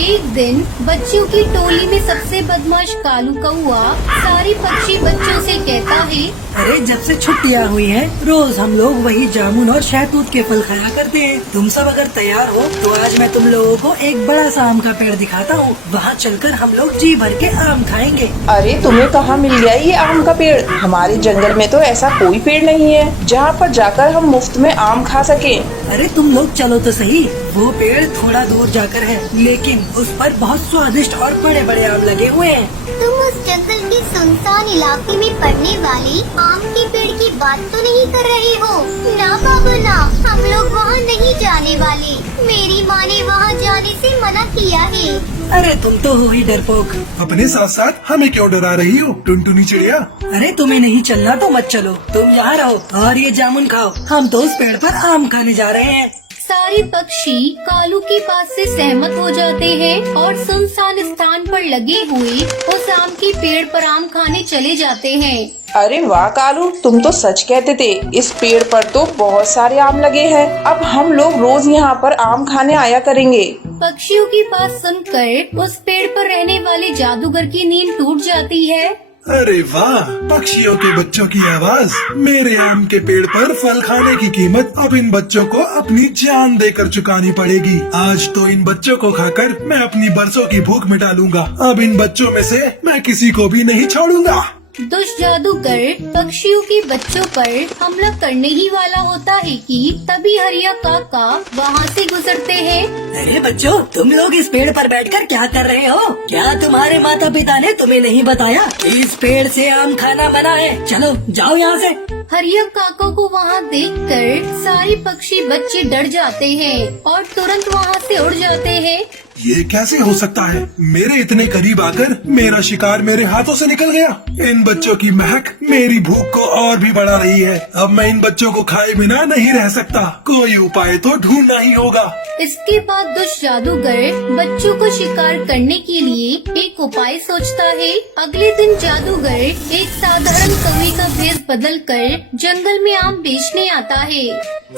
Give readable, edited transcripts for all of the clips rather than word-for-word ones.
एक दिन बच्चों की टोली में सबसे बदमाश कालू कौआ सारे पक्षी बच्चों से कहता है, अरे जब से छुट्टियाँ हुई हैं, रोज हम लोग वही जामुन और शहतूत के फल खाया करते हैं। तुम सब अगर तैयार हो तो आज मैं तुम लोगों को एक बड़ा सा आम का पेड़ दिखाता हूँ। वहाँ चलकर हम लोग जी भर के आम खाएंगे। अरे तुम्हें कहाँ मिल गया ये आम का पेड़? हमारे जंगल में तो ऐसा कोई पेड़ नहीं है जहाँ पर जाकर हम मुफ्त में आम खा सके। अरे तुम लोग चलो तो सही, वो पेड़ थोड़ा दूर जाकर है, लेकिन उस पर बहुत स्वादिष्ट और बड़े बड़े आम लगे हुए हैं। तुम उस जंगल के सुनसान इलाके में पड़ने वाले आम के पेड़ की बात तो नहीं कर रहे हो? ना बाबा ना, हम लोग वहाँ नहीं जाने वाले। मेरी माँ ने वहाँ जाने से मना किया है। अरे तुम तो हो ही डरपोक। अपने साथ साथ हमें क्यों डरा रही हो टुनटुनी चिड़िया? अरे तुम्हें नहीं चलना तो मत चलो, तुम यहाँ रहो और ये जामुन खाओ। हम तो उस पेड़ पर आम खाने जा रहे हैं। सारे पक्षी कालू की बात से सहमत हो जाते हैं और सुनसान स्थान पर लगे हुए उस आम के पेड़ पर आम खाने चले जाते हैं। अरे वाह कालू, तुम तो सच कहते थे। इस पेड़ पर तो बहुत सारे आम लगे हैं। अब हम लोग रोज यहाँ पर आम खाने आया करेंगे। पक्षियों की बात सुनकर उस पेड़ पर रहने वाले जादूगर की नींद टूट जाती है। अरे वाह, पक्षियों के बच्चों की आवाज। मेरे आम के पेड़ पर फल खाने की कीमत अब इन बच्चों को अपनी जान देकर चुकानी पड़ेगी। आज तो इन बच्चों को खाकर मैं अपनी बरसों की भूख मिटा लूंगा। अब इन बच्चों में से मैं किसी को भी नहीं छोड़ूंगा। दुष्ट जादूगर पक्षियों के बच्चों पर हमला करने ही वाला होता है कि तभी हरिया काका वहाँ से गुजरते हैं। अरे बच्चों, तुम लोग इस पेड़ पर बैठकर क्या कर रहे हो? क्या तुम्हारे माता पिता ने तुम्हें नहीं बताया इस पेड़ से आम खाना मना है? चलो जाओ यहाँ से। हरिया काका को वहाँ देखकर सारे पक्षी बच्चे डर जाते हैं और तुरंत वहाँ से उड़ जाते हैं। ये कैसे हो सकता है? मेरे इतने करीब आकर मेरा शिकार मेरे हाथों से निकल गया। इन बच्चों की महक मेरी भूख को और भी बढ़ा रही है। अब मैं इन बच्चों को खाए बिना नहीं रह सकता। कोई उपाय तो ढूंढना ही होगा। इसके बाद दुष्ट जादूगर बच्चों को शिकार करने के लिए एक उपाय सोचता है। अगले दिन जादूगर एक साधारण कौवे का भेष बदलकर जंगल में आम बेचने आता है।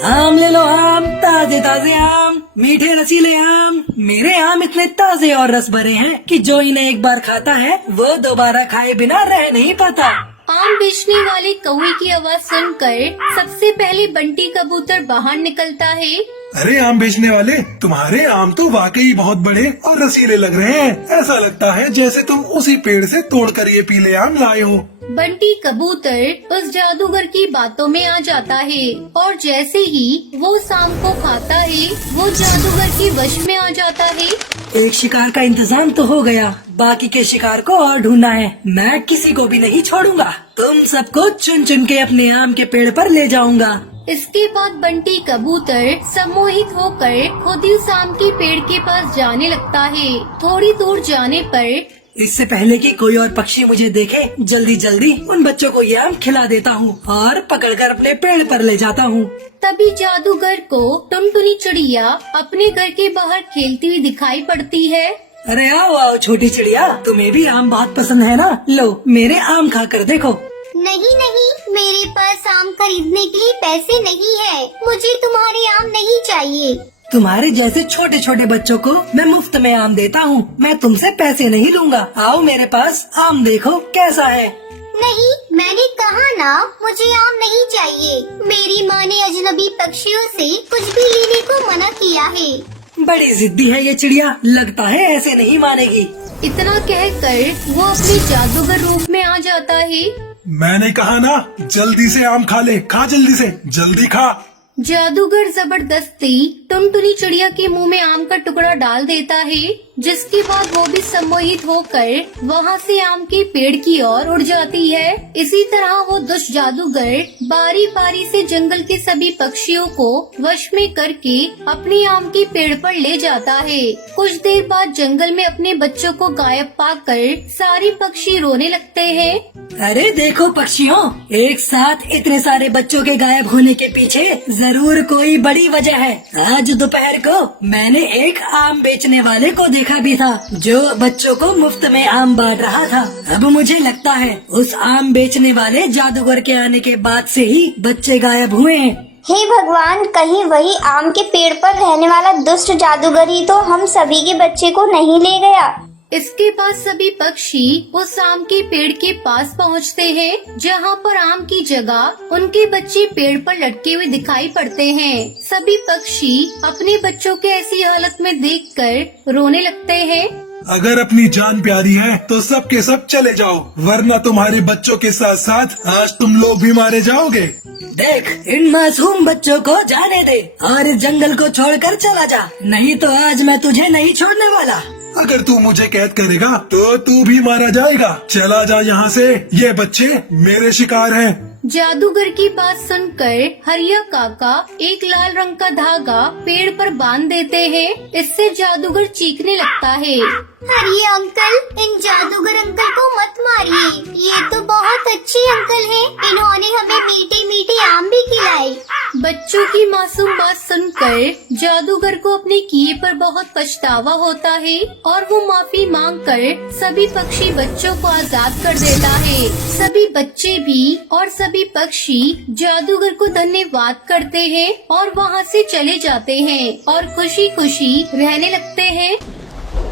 आम ले लो आम, ताजे ताजे आम, मीठे रसीले आम। मेरे आम इतने ताजे और रस भरे हैं कि जो इन्हें एक बार खाता है वो दोबारा खाए बिना रह नहीं पाता। आम बेचने वाले कौवे की आवाज सुनकर सबसे पहले बंटी कबूतर बाहर निकलता है। अरे आम बेचने वाले, तुम्हारे आम तो वाकई बहुत बड़े और रसीले लग रहे हैं। ऐसा लगता है जैसे तुम उसी पेड़ से तोड़कर ये पीले आम लाए हो। बंटी कबूतर उस जादूगर की बातों में आ जाता है और जैसे ही वो उस आम को खाता है वो जादूगर के वश में आ जाता है। एक शिकार का इंतजाम तो हो गया, बाकी के शिकार को और ढूंढना है। मैं किसी को भी नहीं छोड़ूंगा। तुम सबको चुन चुन के अपने आम के पेड़ पर ले जाऊंगा। इसके बाद बंटी कबूतर सम्मोहित होकर खुद ही उस आम के पेड़ के पास जाने लगता है। थोड़ी दूर जाने पर इससे पहले कि कोई और पक्षी मुझे देखे, जल्दी जल्दी उन बच्चों को ये आम खिला देता हूँ और पकड़कर अपने पेड़ पर ले जाता हूँ। तभी जादूगर को टुनटुनी चिड़िया अपने घर के बाहर खेलती हुई दिखाई पड़ती है। अरे आओ आओ छोटी चिड़िया, तुम्हें भी आम बहुत पसंद है ना? लो मेरे आम खाकर देखो। नहीं नहीं, मेरे पास आम खरीदने के लिए पैसे नहीं है। मुझे तुम्हारे आम नहीं चाहिए। तुम्हारे जैसे छोटे छोटे बच्चों को मैं मुफ्त में आम देता हूँ। मैं तुमसे पैसे नहीं लूंगा। आओ मेरे पास, आम देखो कैसा है। नहीं, मैंने कहा ना, मुझे आम नहीं चाहिए। मेरी माँ ने अजनबी पक्षियों से कुछ भी लेने को मना किया है। बड़ी जिद्दी है ये चिड़िया, लगता है ऐसे नहीं मानेगी। इतना कहकर वो अपने जादूगर रूप में आ जाता है। मैंने कहा ना, जल्दी से आम खा ले। खा जल्दी से, जल्दी खा। जादूगर जबरदस्ती टुनटुनी चिड़िया के मुंह में आम का टुकड़ा डाल देता है, जिसके बाद वो भी सम्मोहित होकर वहाँ से आम के पेड़ की ओर उड़ जाती है। इसी तरह वो दुष्ट जादूगर बारी बारी से जंगल के सभी पक्षियों को वश में करके अपने आम के पेड़ पर ले जाता है। कुछ देर बाद जंगल में अपने बच्चों को गायब पाकर सारे पक्षी रोने लगते हैं। अरे देखो पक्षियों, एक साथ इतने सारे बच्चों के गायब होने के पीछे जरूर कोई बड़ी वजह है। आज दोपहर को मैंने एक आम बेचने वाले को देखा भी था, जो बच्चों को मुफ्त में आम बांट रहा था। अब मुझे लगता है उस आम बेचने वाले जादूगर के आने के बाद से ही बच्चे गायब हुए हैं। हे भगवान, कहीं वही आम के पेड़ पर रहने वाला दुष्ट जादूगर ही तो हम सभी के बच्चे को नहीं ले गया। इसके बाद सभी पक्षी उस आम के पेड़ के पास पहुंचते हैं, जहां पर आम की जगह उनके बच्चे पेड़ पर लटके हुए दिखाई पड़ते हैं। सभी पक्षी अपने बच्चों के ऐसी हालत में देखकर रोने लगते हैं। अगर अपनी जान प्यारी है तो सब के सब चले जाओ, वरना तुम्हारे बच्चों के साथ साथ आज तुम लोग भी मारे जाओगे। देख, इन मासूम बच्चों को जाने दे और इस जंगल को छोड़कर चला जा, नहीं तो आज मैं तुझे नहीं छोड़ने वाला। अगर तू मुझे कैद करेगा तो तू भी मारा जाएगा। चला जा यहाँ से, ये बच्चे मेरे शिकार हैं। जादूगर की बात सुनकर हरिया काका एक लाल रंग का धागा पेड़ पर बांध देते हैं। इससे जादूगर चीखने लगता है। अरे अंकल, इन जादूगर अंकल को मत मारिए, ये तो बहुत अच्छे अंकल हैं। इन्होंने हमें मीठे मीठे आम भी खिलाए। बच्चों की मासूम बात सुनकर जादूगर को अपने किए पर बहुत पछतावा होता है और वो माफी मांगकर सभी पक्षी बच्चों को आजाद कर देता है। सभी बच्चे भी और सभी पक्षी जादूगर को धन्यवाद करते हैं और वहाँ से चले जाते हैं और खुशी खुशी रहने लगते हैं।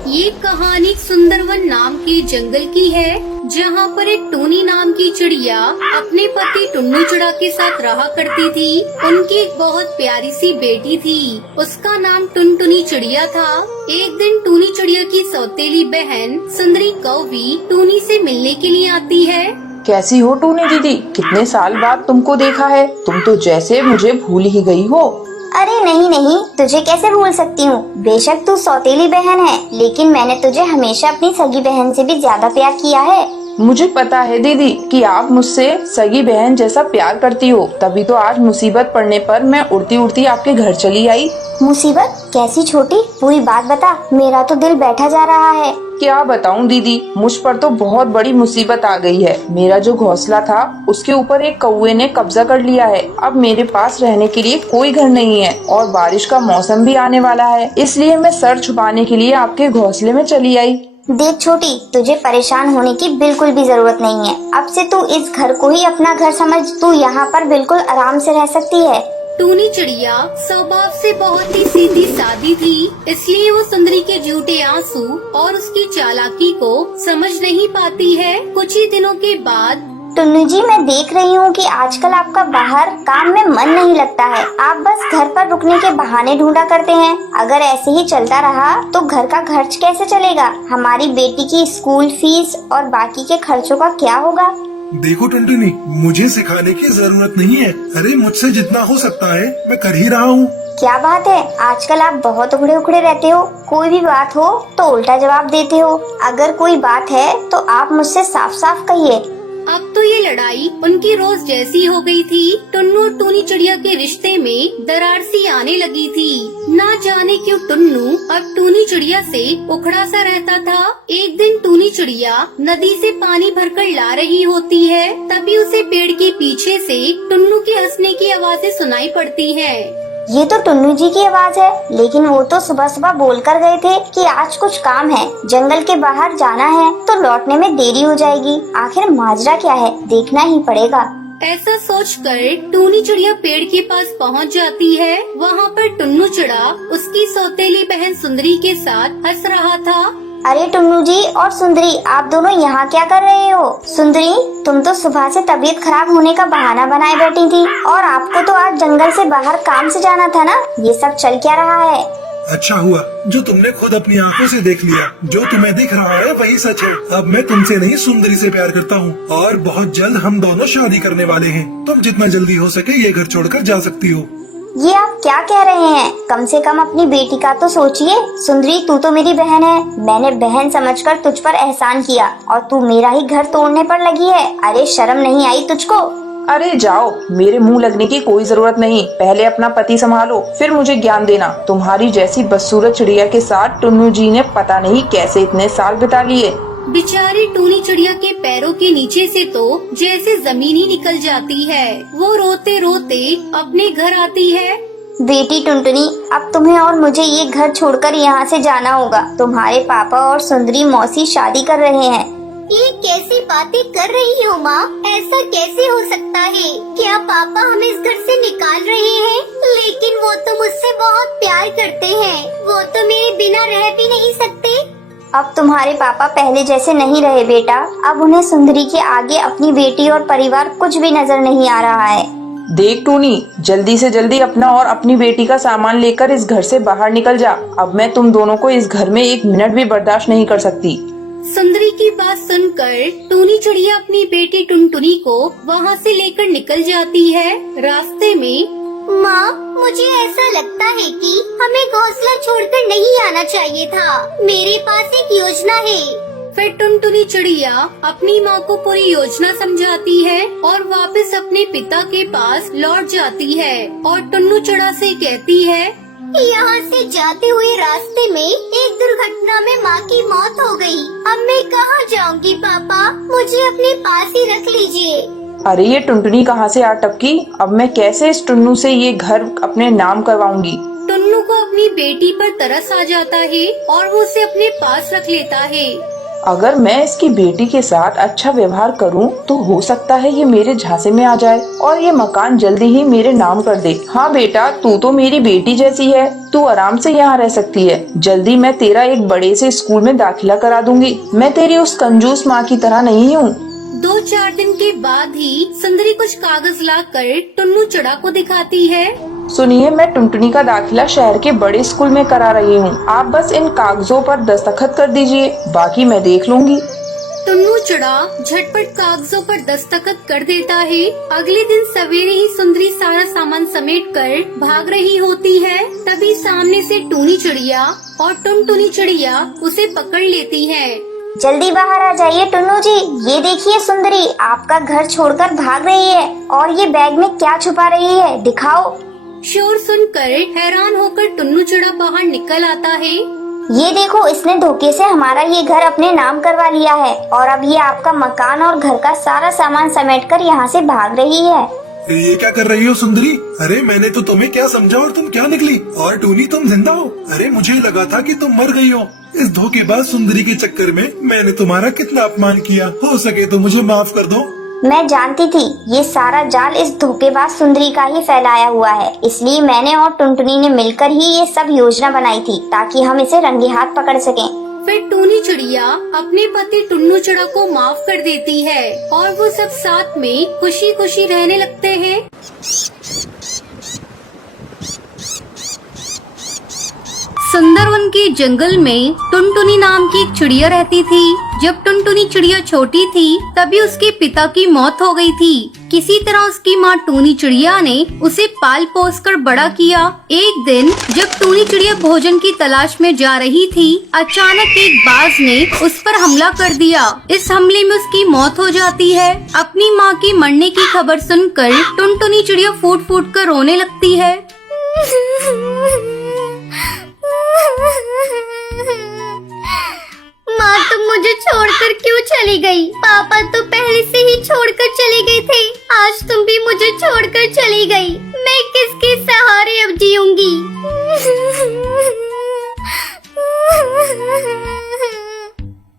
ये कहानी सुंदरवन नाम के जंगल की है, जहाँ पर एक टूनी नाम की चिड़िया अपने पति टुन्नू चिड़ा के साथ रहा करती थी। उनकी एक बहुत प्यारी सी बेटी थी, उसका नाम टुनटुनी चिड़िया था। एक दिन टूनी चिड़िया की सौतेली बहन सुंदरी कौवी टूनी से मिलने के लिए आती है। कैसी हो टूनी दीदी, कितने साल बाद तुमको देखा है। तुम तो जैसे मुझे भूल ही गई हो। अरे नहीं नहीं, तुझे कैसे भूल सकती हूँ। बेशक तू सौतेली बहन है, लेकिन मैंने तुझे हमेशा अपनी सगी बहन से भी ज्यादा प्यार किया है। मुझे पता है दीदी कि आप मुझसे सगी बहन जैसा प्यार करती हो, तभी तो आज मुसीबत पड़ने पर मैं उड़ती उड़ती आपके घर चली आई। मुसीबत? कैसी छोटी, पूरी बात बता, मेरा तो दिल बैठा जा रहा है। क्या बताऊं दीदी, मुझ पर तो बहुत बड़ी मुसीबत आ गई है। मेरा जो घोंसला था उसके ऊपर एक कौवे ने कब्जा कर लिया है। अब मेरे पास रहने के लिए कोई घर नहीं है और बारिश का मौसम भी आने वाला है, इसलिए मैं सर छुपाने के लिए आपके घोंसले में चली आई। देख छोटी, तुझे परेशान होने की बिल्कुल भी जरूरत नहीं है। अब से तू इस घर को ही अपना घर समझ, तू यहाँ पर बिल्कुल आराम से रह सकती है। टूनी चिड़िया स्वभाव से बहुत ही सीधी सादी थी, इसलिए वो सुंदरी के झूठे आंसू और उसकी चालाकी को समझ नहीं पाती है। कुछ ही दिनों के बाद टुन्नू जी, मैं देख रही हूँ कि आजकल आपका बाहर काम में मन नहीं लगता है। आप बस घर पर रुकने के बहाने ढूंढा करते हैं। अगर ऐसे ही चलता रहा तो घर का खर्च कैसे चलेगा? हमारी बेटी की स्कूल फीस और बाकी के खर्चों का क्या होगा? देखो टुनटुनी, मुझे सिखाने की जरूरत नहीं है। अरे मुझसे जितना हो सकता है मैं कर ही रहा हूँ। क्या बात है, आजकल आप बहुत उखड़े उखड़े रहते हो। कोई भी बात हो तो उल्टा जवाब देते हो। अगर कोई बात है तो आप मुझसे साफ साफ कहिए। अब तो ये लड़ाई उनकी रोज जैसी हो गई थी। टुन्नू और टूनी चिड़िया के रिश्ते में दरार सी आने लगी थी। ना जाने क्यों टुन्नू अब टूनी चिड़िया से उखड़ा सा रहता था। एक दिन टूनी चिड़िया नदी से पानी भरकर ला रही होती है, तभी उसे पेड़ के पीछे से टुन्नू के हंसने की आवाजें सुनाई पड़ती है। ये तो टुन्नू जी की आवाज है, लेकिन वो तो सुबह सुबह बोल कर गए थे कि आज कुछ काम है, जंगल के बाहर जाना है, तो लौटने में देरी हो जाएगी। आखिर माजरा क्या है, देखना ही पड़ेगा। ऐसा सोचकर टूनी चिड़िया पेड़ के पास पहुंच जाती है। वहाँ पर टुन्नू चिड़ा उसकी सौतेली बहन सुंदरी के साथ हंस रहा था। अरे टुन्नू जी और सुंदरी, आप दोनों यहाँ क्या कर रहे हो? सुंदरी, तुम तो सुबह से तबीयत खराब होने का बहाना बनाए बैठी थी, और आपको तो आज जंगल से बाहर काम से जाना था ना। ये सब चल क्या रहा है? अच्छा हुआ जो तुमने खुद अपनी आंखों से देख लिया। जो तुम्हें दिख रहा है वही सच है। अब मैं तुमसे नहीं सुंदरी से प्यार करता हूँ और बहुत जल्द हम दोनों शादी करने वाले हैं। तुम जितना जल्दी हो सके ये घर छोड़कर जा सकती हो। ये आप क्या कह रहे हैं? कम से कम अपनी बेटी का तो सोचिए। सुंदरी, तू तो मेरी बहन है। मैंने बहन समझकर तुझ पर एहसान किया और तू मेरा ही घर तोड़ने पर लगी है। अरे शर्म नहीं आई तुझको? अरे जाओ, मेरे मुंह लगने की कोई जरूरत नहीं। पहले अपना पति संभालो, फिर मुझे ज्ञान देना। तुम्हारी जैसी बदसूरत चिड़िया के साथ टुन्नू जी ने पता नहीं कैसे इतने साल बिता लिए। बेचारी टूनी चिड़िया के पैरों के नीचे से तो जैसे जमीन ही निकल जाती है। वो रोते रोते अपने घर आती है। बेटी टुनटुनी, अब तुम्हें और मुझे ये घर छोड़कर यहाँ से जाना होगा। तुम्हारे पापा और सुंदरी मौसी शादी कर रहे हैं। ये कैसी बातें कर रही हो माँ? ऐसा कैसे हो सकता है? क्या पापा हमें इस घर से निकाल रहे हैं? लेकिन वो तो मुझसे बहुत प्यार करते हैं। वो तो मेरे बिना रह भी नहीं सकते। अब तुम्हारे पापा पहले जैसे नहीं रहे बेटा। अब उन्हें सुंदरी के आगे अपनी बेटी और परिवार कुछ भी नजर नहीं आ रहा है। देख टूनी, जल्दी से जल्दी अपना और अपनी बेटी का सामान लेकर इस घर से बाहर निकल जा। अब मैं तुम दोनों को इस घर में एक मिनट भी बर्दाश्त नहीं कर सकती। सुंदरी की बात सुनकर टूनी चिड़िया अपनी बेटी टुनटुनी को वहाँ से लेकर निकल जाती है। रास्ते में माँ, मुझे ऐसा लगता है कि हमें घोंसला छोड़कर नहीं आना चाहिए था। मेरे पास एक योजना है। फिर टुनटुनी चिड़िया अपनी माँ को पूरी योजना समझाती है और वापस अपने पिता के पास लौट जाती है और टुन्नू चिड़ा से कहती है, यहाँ से जाते हुए रास्ते में एक दुर्घटना में माँ की मौत हो गई। अब मैं कहाँ जाऊँगी पापा? मुझे अपने पास ही रख लीजिए। अरे ये टुनटुनी कहाँ से आ टपकी? अब मैं कैसे इस टुन्नू से ये घर अपने नाम करवाऊंगी? टुन्नू को अपनी बेटी पर तरस आ जाता है और वो उसे अपने पास रख लेता है। अगर मैं इसकी बेटी के साथ अच्छा व्यवहार करूं, तो हो सकता है ये मेरे झांसे में आ जाए और ये मकान जल्दी ही मेरे नाम कर दे। हाँ बेटा, तू तो मेरी बेटी जैसी है, तू आराम से यहाँ रह सकती है। जल्दी मैं तेरा एक बड़े से स्कूल में दाखिला करा दूंगी। मैं तेरी उस कंजूस माँ की तरह नहीं हूँ। 2-4 दिन के बाद ही सुंदरी कुछ कागज लाकर टुन्नू चिड़ा को दिखाती है। सुनिए, मैं टुनटुनी का दाखिला शहर के बड़े स्कूल में करा रही हूँ। आप बस इन कागजों पर दस्तखत कर दीजिए, बाकी मैं देख लूंगी। टुन्नू चिड़ा झटपट कागजों पर दस्तखत कर देता है। अगले दिन सवेरे ही सुंदरी सारा सामान समेटकर भाग रही होती है। तभी सामने से टूनी चिड़िया और टुनटुनी चिड़िया उसे पकड़ लेती है। जल्दी बाहर आ जाइए टुन्नू जी। ये देखिए सुंदरी आपका घर छोड़कर भाग रही है और ये बैग में क्या छुपा रही है, दिखाओ। शोर सुनकर हैरान होकर टुन्नू चिड़ा बाहर निकल आता है। ये देखो, इसने धोखे से हमारा ये घर अपने नाम करवा लिया है और अब ये आपका मकान और घर का सारा सामान समेटकर यहाँ से भाग रही है। ये क्या कर रही हो सुंदरी? अरे मैंने तो तुम्हें क्या समझा और तुम क्या निकली? और टूनी, तुम जिंदा हो? अरे मुझे लगा था कि तुम मर गई हो। इस धोखेबाज सुंदरी के चक्कर में मैंने तुम्हारा कितना अपमान किया। हो सके तो मुझे माफ कर दो। मैं जानती थी ये सारा जाल इस धोखेबाज सुंदरी का ही फैलाया हुआ है, इसलिए मैंने और टुनटुनी ने मिलकर ही ये सब योजना बनाई थी ताकि हम इसे रंगे हाथ पकड़ सकें। फिर टूनी चिड़िया अपने पति टुन्नू चिड़ा को माफ कर देती है और वो सब साथ में खुशी खुशी रहने लगते हैं। सुंदरवन के जंगल में टुनटुनी नाम की एक चिड़िया रहती थी। जब टुनटुनी चिड़िया छोटी थी तभी उसके पिता की मौत हो गई थी। किसी तरह उसकी माँ टूनी चिड़िया ने उसे पाल पोस कर बड़ा किया। एक दिन जब टूनी चिड़िया भोजन की तलाश में जा रही थी, अचानक एक बाज ने उस पर हमला कर दिया। इस हमले में उसकी मौत हो जाती है। अपनी माँ की मरने की खबर सुनकर टुनटुनी चिड़िया फूट फूट कर रोने लगती है। माँ, तुम मुझे छोड़कर क्यों चली गई? पापा तो पहले से ही छोड़कर चले गए थे। आज तुम भी मुझे छोड़कर चली गई। मैं किसके सहारे अब जीऊंगी?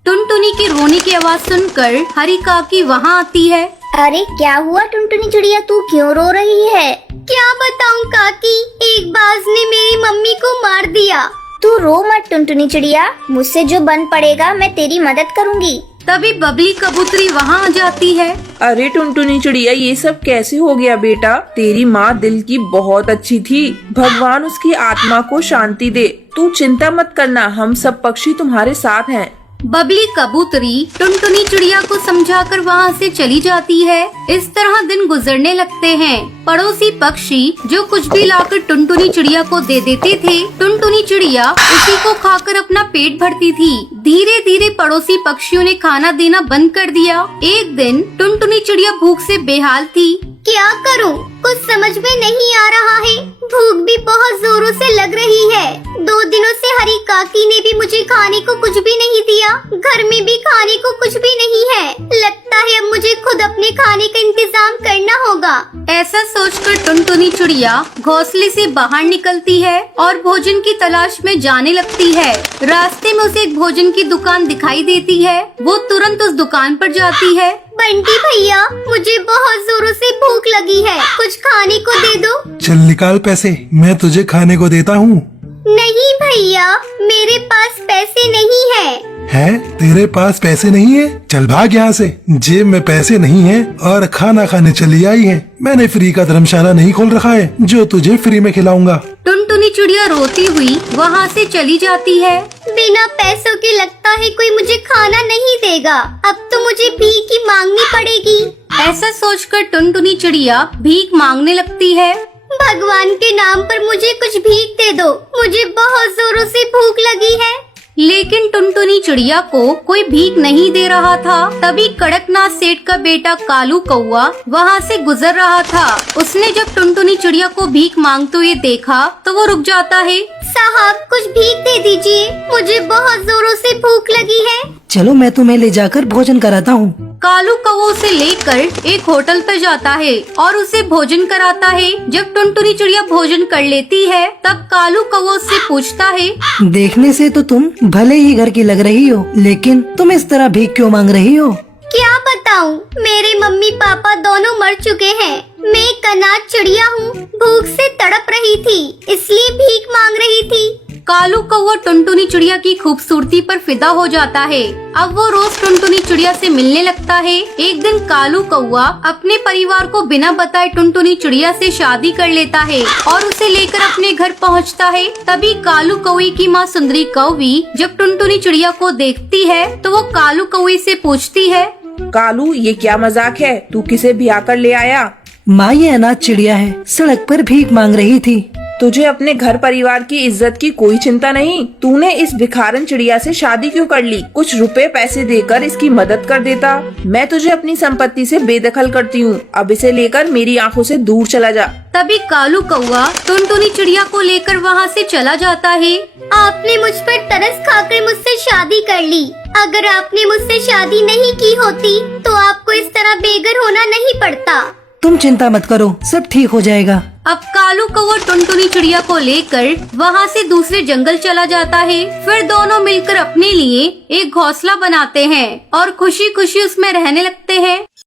टुनटुनी के रोने की आवाज सुनकर हरी काकी वहाँ आती है। अरे क्या हुआ टुनटुनी चिड़िया, तू क्यों रो रही है? क्या बताऊं काकी, एक बाज ने मेरी मम्मी को मार दिया। तू रो मत टुनटुनी चिड़िया, मुझसे जो बन पड़ेगा मैं तेरी मदद करूँगी। तभी बबली कबूतरी वहाँ आ जाती है। अरे टुनटुनी चिड़िया, ये सब कैसे हो गया बेटा? तेरी माँ दिल की बहुत अच्छी थी, भगवान उसकी आत्मा को शांति दे। तू चिंता मत करना, हम सब पक्षी तुम्हारे साथ हैं। बबली कबूतरी टुनटुनी चिड़िया को समझाकर वहाँ से चली जाती है। इस तरह दिन गुजरने लगते हैं। पड़ोसी पक्षी जो कुछ भी लाकर टुनटुनी चिड़िया को दे देते थे, टुनटुनी चिड़िया उसी को खाकर अपना पेट भरती थी। धीरे धीरे पड़ोसी पक्षियों ने खाना देना बंद कर दिया। एक दिन टुनटुनी चिड़िया भूख से बेहाल थी। क्या करूं? कुछ समझ में नहीं आ रहा है। भूख भी बहुत जोरों से लग रही है। 2 दिनों से हरी काकी इलाकी ने भी मुझे खाने को कुछ भी नहीं दिया, घर में भी खाने को कुछ भी नहीं है। लगता है अब मुझे खुद अपने खाने का इंतजाम करना होगा। ऐसा सोचकर टुनटुनी चिड़िया घोंसले से बाहर निकलती है और भोजन की तलाश में जाने लगती है। रास्ते में उसे एक भोजन की दुकान दिखाई देती है। वो तुरंत उस दुकान पर जाती है। बंटी भैया, मुझे बहुत जोरों से भूख लगी है, कुछ खाने को दे दो। चल निकाल पैसे, मैं तुझे खाने को देता हूँ। नहीं भैया, मेरे पास पैसे नहीं है। है? तेरे पास पैसे नहीं है? चल भाग यहाँ से। जेब में पैसे नहीं है और खाना खाने चली आई है। मैंने फ्री का धर्मशाला नहीं खोल रखा है जो तुझे फ्री में खिलाऊंगा। टुनटुनी चिड़िया रोती हुई वहाँ से चली जाती है। बिना पैसों के लगता है कोई मुझे खाना नहीं देगा। अब तो मुझे भीख ही मांगनी पड़ेगी। ऐसा सोचकर टुनटुनी चिड़िया भीख मांगने लगती है। भगवान के नाम पर मुझे कुछ भीख दे दो, मुझे बहुत जोरों से भूख लगी है। लेकिन टुनटुनी चिड़िया को कोई भीख नहीं दे रहा था। तभी कड़कनाथ सेठ का बेटा कालू कौआ वहाँ से गुजर रहा था। उसने जब टुनटुनी चिड़िया को भीख मांगते हुए देखा तो वो रुक जाता है। साहब, कुछ भीख दे दीजिए, मुझे बहुत जोरों से भूख लगी है। चलो मैं तुम्हें ले जाकर भोजन कराता हूँ। कालू कौवा उसे लेकर एक होटल पर जाता है और उसे भोजन कराता है। जब टुनटुनी चिड़िया भोजन कर लेती है तब कालू कौवा उससे पूछता है, देखने से तो तुम भले ही घर की लग रही हो, लेकिन तुम इस तरह भीख क्यों मांग रही हो? क्या बताऊं, मेरे मम्मी पापा दोनों मर चुके हैं। मैं एक अनाथ चिड़िया हूँ, भूख से तड़प रही थी, इसलिए भीख मांग रही थी। कालू कौवा टुनटुनी चिड़िया की खूबसूरती पर फिदा हो जाता है। अब वो रोज टुनटुनी चिड़िया से मिलने लगता है। एक दिन कालू कौवा अपने परिवार को बिना बताए टुनटुनी चिड़िया से शादी कर लेता है और उसे लेकर अपने घर पहुंचता है। तभी कालू कौवे की माँ सुंदरी कौवी जब टुनटुनी चिड़िया को देखती है तो वो कालू कौवे से पूछती है, कालू, ये क्या मजाक है? तू किसे ब्याह कर ले आया? माँ, ये अनाथ चिड़िया है, सड़क पर भीख मांग रही थी। तुझे अपने घर परिवार की इज्जत की कोई चिंता नहीं? तूने इस भिखारन चिड़िया से शादी क्यों कर ली? कुछ रुपए पैसे देकर इसकी मदद कर देता। मैं तुझे अपनी संपत्ति से बेदखल करती हूँ। अब इसे लेकर मेरी आंखों से दूर चला जा। तभी कालू कौवा टुनटुनी चिड़िया को लेकर वहाँ से चला जाता है। आपने मुझ पर तरस खाकर मुझसे शादी कर ली। अगर आपने मुझसे शादी नहीं की होती तो आपको इस तरह बेघर होना नहीं पड़ता। तुम चिंता मत करो, सब ठीक हो जाएगा। अब कालू कौवा टुनटुनी चिड़िया को लेकर वहाँ से दूसरे जंगल चला जाता है। फिर दोनों मिलकर अपने लिए एक घोंसला बनाते हैं और खुशी खुशी उसमें रहने लगते हैं।